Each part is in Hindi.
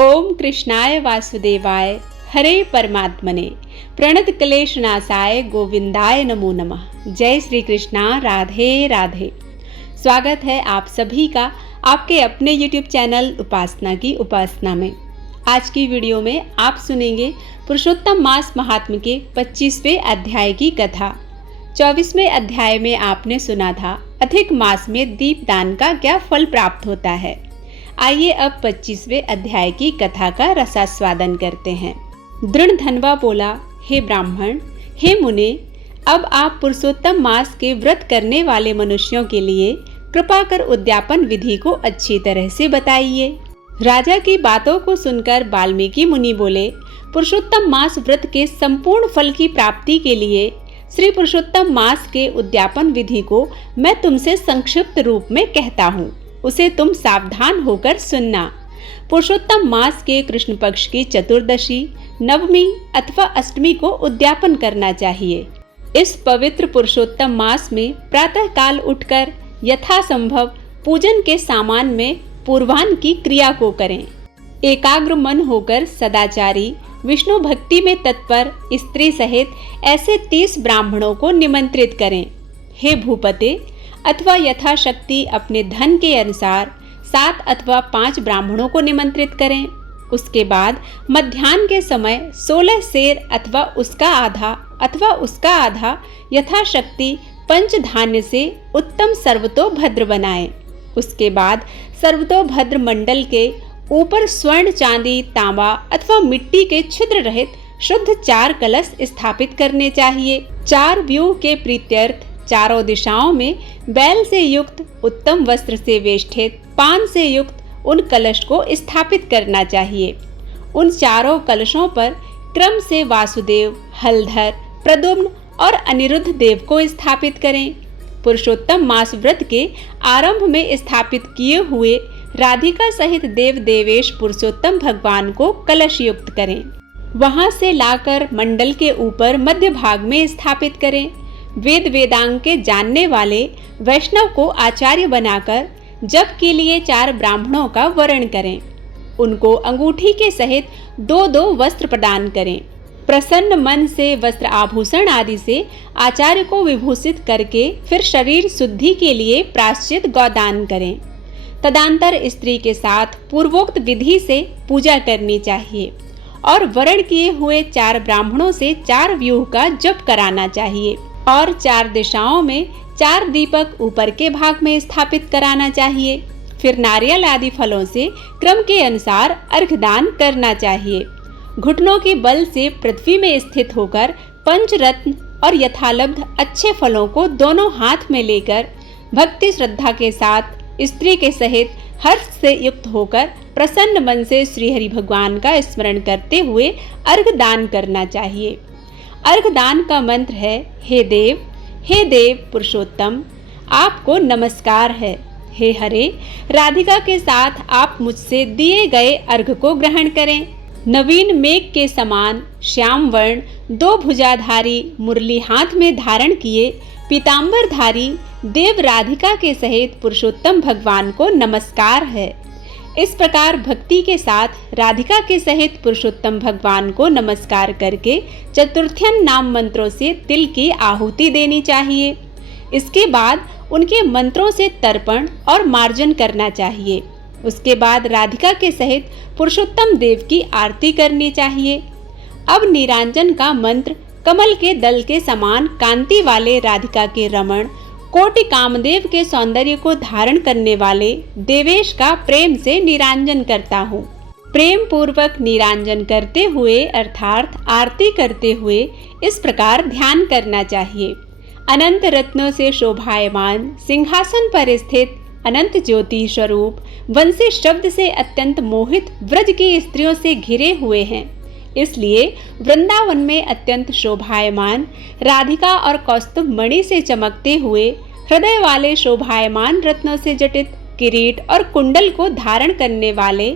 ओम कृष्णाय वासुदेवाय हरे परमात्मने प्रणत क्लेश नाशाय गोविंदाय नमो नमः। जय श्री कृष्णा, राधे राधे। स्वागत है आप सभी का आपके अपने YouTube चैनल उपासना की उपासना में। आज की वीडियो में आप सुनेंगे पुरुषोत्तम मास महात्म्य के 25वें अध्याय की कथा। 24वें अध्याय में आपने सुना था अधिक मास में दीपदान का क्या फल प्राप्त होता है। आइए अब 25वें अध्याय की कथा का रसास्वादन करते हैं। दृढ़धनवा बोला, हे ब्राह्मण, हे मुने, अब आप पुरुषोत्तम मास के व्रत करने वाले मनुष्यों के लिए कृपा कर उद्यापन विधि को अच्छी तरह से बताइए। राजा की बातों को सुनकर वाल्मीकि मुनि बोले, पुरुषोत्तम मास व्रत के संपूर्ण फल की प्राप्ति के लिए श्री पुरुषोत्तम मास के उद्यापन विधि को मैं तुमसे संक्षिप्त रूप में कहता हूँ, उसे तुम सावधान होकर सुनना। पुरुषोत्तम मास के कृष्ण पक्ष की चतुर्दशी, नवमी अथवा अष्टमी को उद्यापन करना चाहिए। इस पवित्र पुरुषोत्तम मास में प्रातः काल उठकर यथासंभव पूजन के सामान में पूर्वाह्न की क्रिया को करें। एकाग्र मन होकर सदाचारी, विष्णु भक्ति में तत्पर स्त्री सहित ऐसे 30 ब्राह्मणों को निमंत्रित करें। हे भूपते, अथवा यथाशक्ति अपने धन के अनुसार 7 अथवा 5 ब्राह्मणों को निमंत्रित करें। उसके बाद मध्याह्न के समय 16 सेर अथवा उसका आधा यथाशक्ति पंचधान्य से उत्तम सर्वतोभद्र बनाएं। उसके बाद सर्वतोभद्र मंडल के ऊपर स्वर्ण, चांदी, तांबा अथवा मिट्टी के छिद्र रहित शुद्ध 4 कलश स्थापित करने चाहिए। 4 व्यूह के प्रीत्यर्थ चारों दिशाओं में बैल से युक्त उत्तम वस्त्र से वेष्टित पान से युक्त उन कलश को स्थापित करना चाहिए। उन चारों कलशों पर क्रम से वासुदेव, हलधर, प्रद्युम्न और अनिरुद्ध देव को स्थापित करें। पुरुषोत्तम मास व्रत के आरंभ में स्थापित किए हुए राधिका सहित देव देवेश पुरुषोत्तम भगवान को कलश युक्त करें। वहां से लाकर मंडल के ऊपर मध्य भाग में स्थापित करें। वेद वेदांग के जानने वाले वैष्णव को आचार्य बनाकर जप के लिए 4 ब्राह्मणों का वरण करें। उनको अंगूठी के सहित 2-2 वस्त्र प्रदान करें। प्रसन्न मन से वस्त्र आभूषण आदि से आचार्य को विभूषित करके फिर शरीर शुद्धि के लिए प्रायश्चित गौदान करें। तदंतर स्त्री के साथ पूर्वोक्त विधि से पूजा करनी चाहिए और वरण किए हुए 4 ब्राह्मणों से 4 व्यूह का जप कराना चाहिए और 4 दिशाओं में 4 दीपक ऊपर के भाग में स्थापित कराना चाहिए। फिर नारियल आदि फलों से क्रम के अनुसार अर्घदान करना चाहिए। घुटनों के बल से पृथ्वी में स्थित होकर पंचरत्न और यथालब्ध अच्छे फलों को दोनों हाथ में लेकर भक्ति श्रद्धा के साथ स्त्री के सहित हर्ष से युक्त होकर प्रसन्न मन से श्री हरि भगवान का स्मरण करते हुए अर्घदान करना चाहिए। अर्घदान का मंत्र है, हे देव पुरुषोत्तम, आपको नमस्कार है। हे हरे, राधिका के साथ आप मुझसे दिए गए अर्घ को ग्रहण करें। नवीन मेघ के समान श्याम वर्ण 2 भुजाधारी मुरली हाथ में धारण किए पीतांबरधारी देव राधिका के सहित पुरुषोत्तम भगवान को नमस्कार है। इस प्रकार भक्ति के साथ राधिका के सहित पुरुषोत्तम भगवान को नमस्कार करके चतुर्थ्यन नाम मंत्रों से तिल की आहुति देनी चाहिए। इसके बाद उनके मंत्रों से तर्पण और मार्जन करना चाहिए। उसके बाद राधिका के सहित पुरुषोत्तम देव की आरती करनी चाहिए। अब निरांजन का मंत्र कमल के दल के समान कांति वाले राधिका के रमण, कोटि कामदेव के सौंदर्य को धारण करने वाले देवेश का प्रेम से निरांजन करता हूँ। प्रेम पूर्वक निरांजन करते हुए अर्थात आरती करते हुए इस प्रकार ध्यान करना चाहिए। अनंत रत्नों से शोभायमान सिंहासन पर स्थित अनंत ज्योति स्वरूप वंशी शब्द से अत्यंत मोहित व्रज की स्त्रियों से घिरे हुए हैं। इसलिए वृंदावन में अत्यंत शोभायमान राधिका और कौस्तुभ मणि से चमकते हुए हृदय वाले शोभायमान रत्नों से जटित किरीट और कुंडल को धारण करने वाले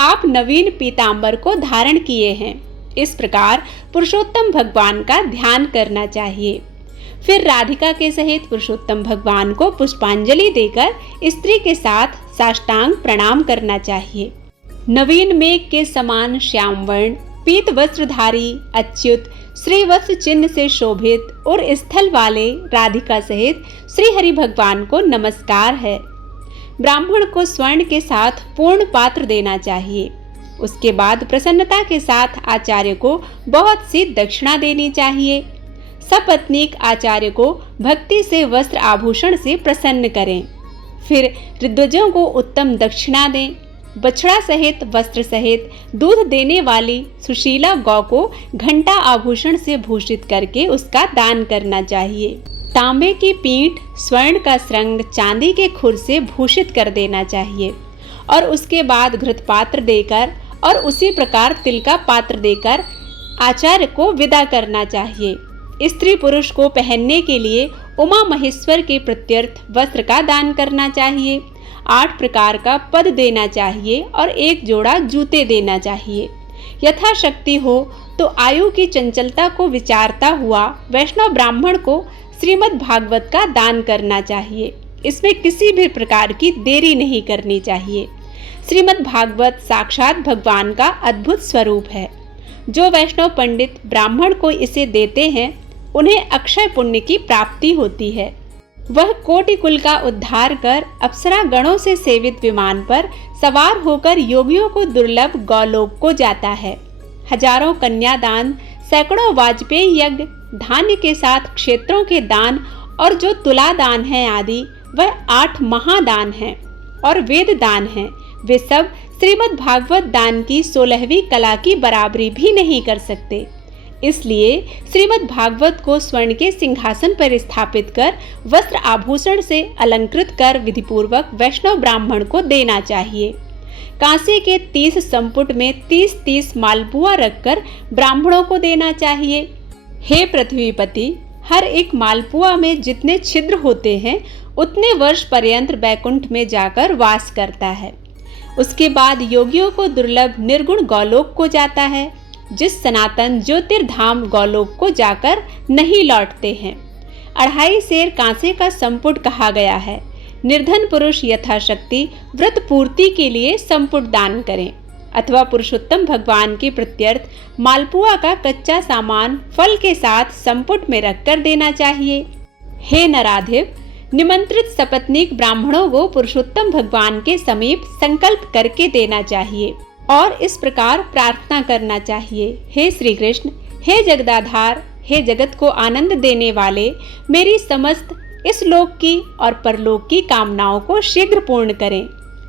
आप नवीन पीतांबर को धारण किए हैं। इस प्रकार पुरुषोत्तम भगवान का ध्यान करना चाहिए। फिर राधिका के सहित पुरुषोत्तम भगवान को पुष्पांजलि देकर स्त्री के साथ साष्टांग प्रणाम करना चाहिए। नवीन मेघ के समान श्याम वर्ण, पीत वस्त्रधारी अच्युत श्रीवत्स चिन्ह से शोभित और स्थल वाले राधिका सहित श्री हरि भगवान को नमस्कार है। ब्राह्मण को स्वर्ण के साथ पूर्ण पात्र देना चाहिए। उसके बाद प्रसन्नता के साथ आचार्य को बहुत सी दक्षिणा देनी चाहिए। सपत्नीक आचार्य को भक्ति से वस्त्र आभूषण से प्रसन्न करें। फिर ऋद्विजों को उत्तम दक्षिणा दें। बछड़ा सहित वस्त्र सहित दूध देने वाली सुशीला गौ को घंटा आभूषण से भूषित करके उसका दान करना चाहिए। तांबे की पीठ, स्वर्ण का श्रृंग, चांदी के खुर से भूषित कर देना चाहिए और उसके बाद घृत पात्र देकर और उसी प्रकार तिल का पात्र देकर आचार्य को विदा करना चाहिए। स्त्री पुरुष को पहनने के लिए उमा महेश्वर के प्रत्यर्थ वस्त्र का दान करना चाहिए। 8 प्रकार का पद देना चाहिए और 1 जोड़ा जूते देना चाहिए। यथाशक्ति हो तो आयु की चंचलता को विचारता हुआ वैष्णव ब्राह्मण को श्रीमद् भागवत का दान करना चाहिए। इसमें किसी भी प्रकार की देरी नहीं करनी चाहिए। श्रीमद् भागवत साक्षात भगवान का अद्भुत स्वरूप है। जो वैष्णव पंडित ब्राह्मण को इसे देते हैं उन्हें अक्षय पुण्य की प्राप्ति होती है। वह कोटि कुल का उद्धार कर अप्सरा गणों से सेवित विमान पर सवार होकर योगियों को दुर्लभ गौलोक को जाता है। हजारों कन्यादान, सैकड़ों वाजपेयी यज्ञ, धान्य के साथ क्षेत्रों के दान और जो तुला दान है आदि वह 8 महादान हैं और वेद दान हैं। वे सब श्रीमद् भागवत दान की 16वीं कला की बराबरी भी नहीं कर सकते। इसलिए श्रीमद् भागवत को स्वर्ण के सिंहासन पर स्थापित कर वस्त्र आभूषण से अलंकृत कर विधिपूर्वक वैष्णव ब्राह्मण को देना चाहिए। कांसे के 30 संपुट में 30-30 मालपुआ रखकर ब्राह्मणों को देना चाहिए। हे पृथ्वीपति, हर एक मालपुआ में जितने छिद्र होते हैं उतने वर्ष पर्यंत बैकुंठ में जाकर वास करता है। उसके बाद योगियों को दुर्लभ निर्गुण गौलोक को जाता है, जिस सनातन ज्योतिर्धाम गौलोक को जाकर नहीं लौटते हैं। 2.5 सेर कांसे का संपुट कहा गया है। निर्धन पुरुष यथाशक्ति व्रत पूर्ति के लिए संपुट दान करें अथवा पुरुषोत्तम भगवान के प्रत्यर्थ मालपुआ का कच्चा सामान फल के साथ संपुट में रखकर देना चाहिए। हे नराधिप, निमंत्रित सपत्नीक ब्राह्मणों को पुरुषोत्तम भगवान के समीप संकल्प करके देना चाहिए और इस प्रकार प्रार्थना करना चाहिए। हे श्री कृष्ण, हे जगदाधार, हे जगत को आनंद देने वाले, मेरी समस्त इस लोक की और परलोक की कामनाओं को शीघ्र पूर्ण करें।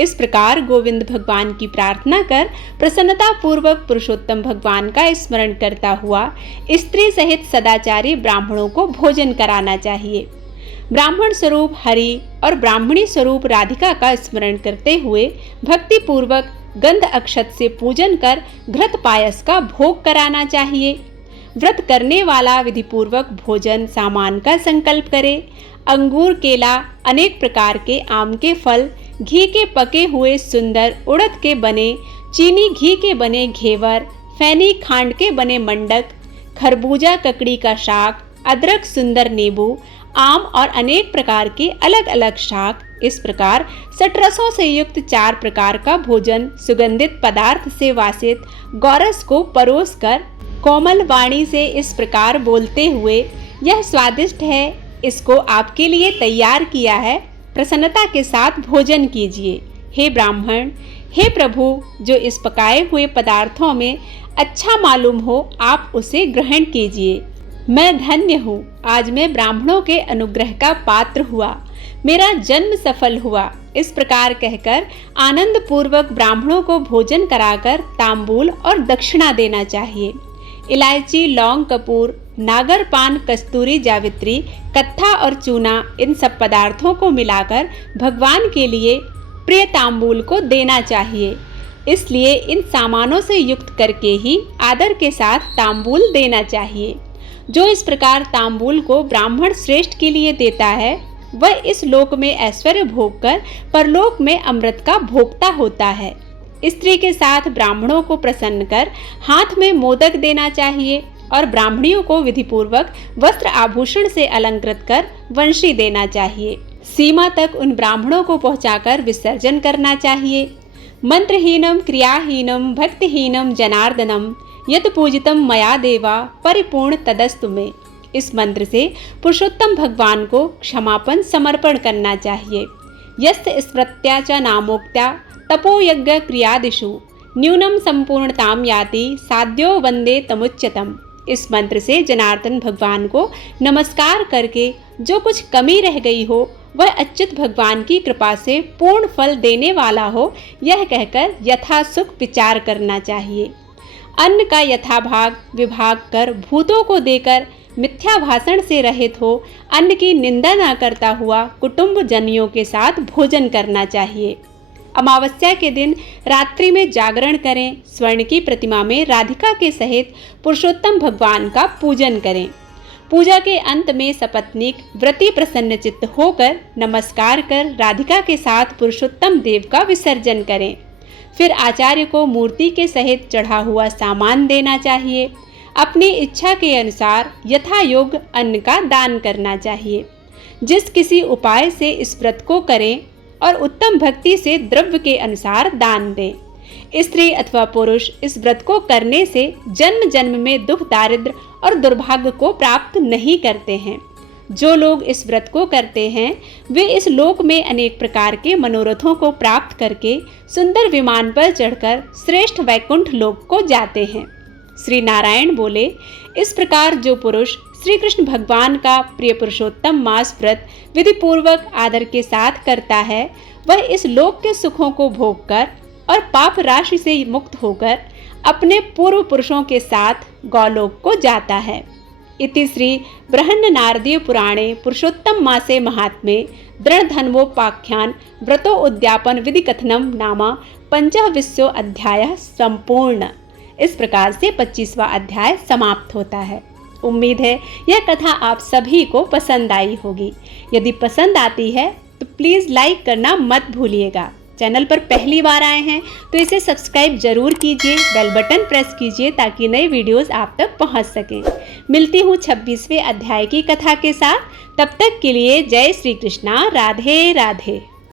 इस प्रकार गोविंद भगवान की प्रार्थना कर प्रसन्नता पूर्वक पुरुषोत्तम भगवान का स्मरण करता हुआ स्त्री सहित सदाचारी ब्राह्मणों को भोजन कराना चाहिए। ब्राह्मण स्वरूप हरि और ब्राह्मणी स्वरूप राधिका का स्मरण करते हुए भक्ति पूर्वक गंध अक्षत से पूजन कर घृत पायस का भोग कराना चाहिए। व्रत करने वाला विधि पूर्वक भोजन सामान का संकल्प करे। अंगूर, केला, अनेक प्रकार के आम के फल, घी के पके हुए सुंदर उड़द के बने, चीनी घी के बने घेवर, फैनी खांड के बने मंडक, खरबूजा ककड़ी का शाक, अदरक सुंदर नींबू, आम और अनेक प्रकार के अलग अलग शाक, इस प्रकार सटरसों से युक्त 4 प्रकार का भोजन सुगंधित पदार्थ से वासित गौरस को परोस कर कोमल वाणी से इस प्रकार बोलते हुए, यह स्वादिष्ट है, इसको आपके लिए तैयार किया है, प्रसन्नता के साथ भोजन कीजिए। हे ब्राह्मण, हे प्रभु, जो इस पकाए हुए पदार्थों में अच्छा मालूम हो आप उसे ग्रहण कीजिए। मैं धन्य हूँ, आज मैं ब्राह्मणों के अनुग्रह का पात्र हुआ, मेरा जन्म सफल हुआ। इस प्रकार कहकर आनंद पूर्वक ब्राह्मणों को भोजन कराकर तांबूल और दक्षिणा देना चाहिए। इलायची, लौंग, कपूर, नागर पान, कस्तूरी, जावित्री, कत्था और चूना, इन सब पदार्थों को मिलाकर भगवान के लिए प्रिय तांबूल को देना चाहिए। इसलिए इन सामानों से युक्त करके ही आदर के साथ तांबूल देना चाहिए। जो इस प्रकार तांबूल को ब्राह्मण श्रेष्ठ के लिए देता है वह इस लोक में ऐश्वर्य भोग कर परलोक में अमृत का भोक्ता होता है। स्त्री के साथ ब्राह्मणों को प्रसन्न कर हाथ में मोदक देना चाहिए और ब्राह्मणियों को विधिपूर्वक वस्त्र आभूषण से अलंकृत कर वंशी देना चाहिए। सीमा तक उन ब्राह्मणों को पहुंचाकर विसर्जन करना चाहिए। मंत्रहीनम क्रियाहीनम भक्तिहीनम जनार्दनम यत पूजितम मया देवा परिपूर्ण तदस्तु में। इस मंत्र से पुरुषोत्तम भगवान को क्षमापन समर्पण करना चाहिए। यस्त स्मृत्या च नामोक्त्या तपोयज्ञ क्रियादिषु न्यूनम संपूर्णताम याति साध्यो वंदे तमुच्यतम। इस मंत्र से जनार्दन भगवान को नमस्कार करके जो कुछ कमी रह गई हो वह अच्युत भगवान की कृपा से पूर्ण फल देने वाला हो, यह कहकर यथासुख विचार करना चाहिए। अन्न का यथाभाग विभाग कर भूतों को देकर मिथ्या भाषण से रहित हो अन्न की निंदा न करता हुआ कुटुंब जनियों के साथ भोजन करना चाहिए। अमावस्या के दिन रात्रि में जागरण करें। स्वर्ण की प्रतिमा में राधिका के सहित पुरुषोत्तम भगवान का पूजन करें। पूजा के अंत में सपत्नीक व्रती प्रसन्नचित्त होकर नमस्कार कर राधिका के साथ पुरुषोत्तम देव का विसर्जन करें। फिर आचार्य को मूर्ति के सहित चढ़ा हुआ सामान देना चाहिए। अपनी इच्छा के अनुसार यथा योग्य अन्न का दान करना चाहिए। जिस किसी उपाय से इस व्रत को करें और उत्तम भक्ति से द्रव्य के अनुसार दान दें। स्त्री अथवा पुरुष इस व्रत को करने से जन्म जन्म में दुख दारिद्र और दुर्भाग्य को प्राप्त नहीं करते हैं। जो लोग इस व्रत को करते हैं वे इस लोक में अनेक प्रकार के मनोरथों को प्राप्त करके सुंदर विमान पर चढ़कर श्रेष्ठ वैकुंठ लोक को जाते हैं। श्री नारायण बोले, इस प्रकार जो पुरुष श्री कृष्ण भगवान का प्रिय पुरुषोत्तम मास व्रत विधि पूर्वक आदर के साथ करता है वह इस लोक के सुखों को भोगकर और पाप राशि से मुक्त होकर अपने पूर्व पुरुषों के साथ गौलोक को जाता है। इति श्री बृहन्न नारदीय पुराणे पुरुषोत्तम मासे महात्म्ये दृढ़धन्वोपाख्यान व्रतो उद्यापन विधि कथनम नामा 25वां अध्याय संपूर्ण। इस प्रकार से 25वां अध्याय समाप्त होता है। उम्मीद है यह कथा आप सभी को पसंद आई होगी। यदि पसंद आती है तो प्लीज़ लाइक करना मत भूलिएगा। चैनल पर पहली बार आए हैं तो इसे सब्सक्राइब जरूर कीजिए, बेल बटन प्रेस कीजिए ताकि नए वीडियोस आप तक पहुंच सकें। मिलती हूँ 26वें अध्याय की कथा के साथ। तब तक के लिए जय श्री कृष्णा, राधे राधे।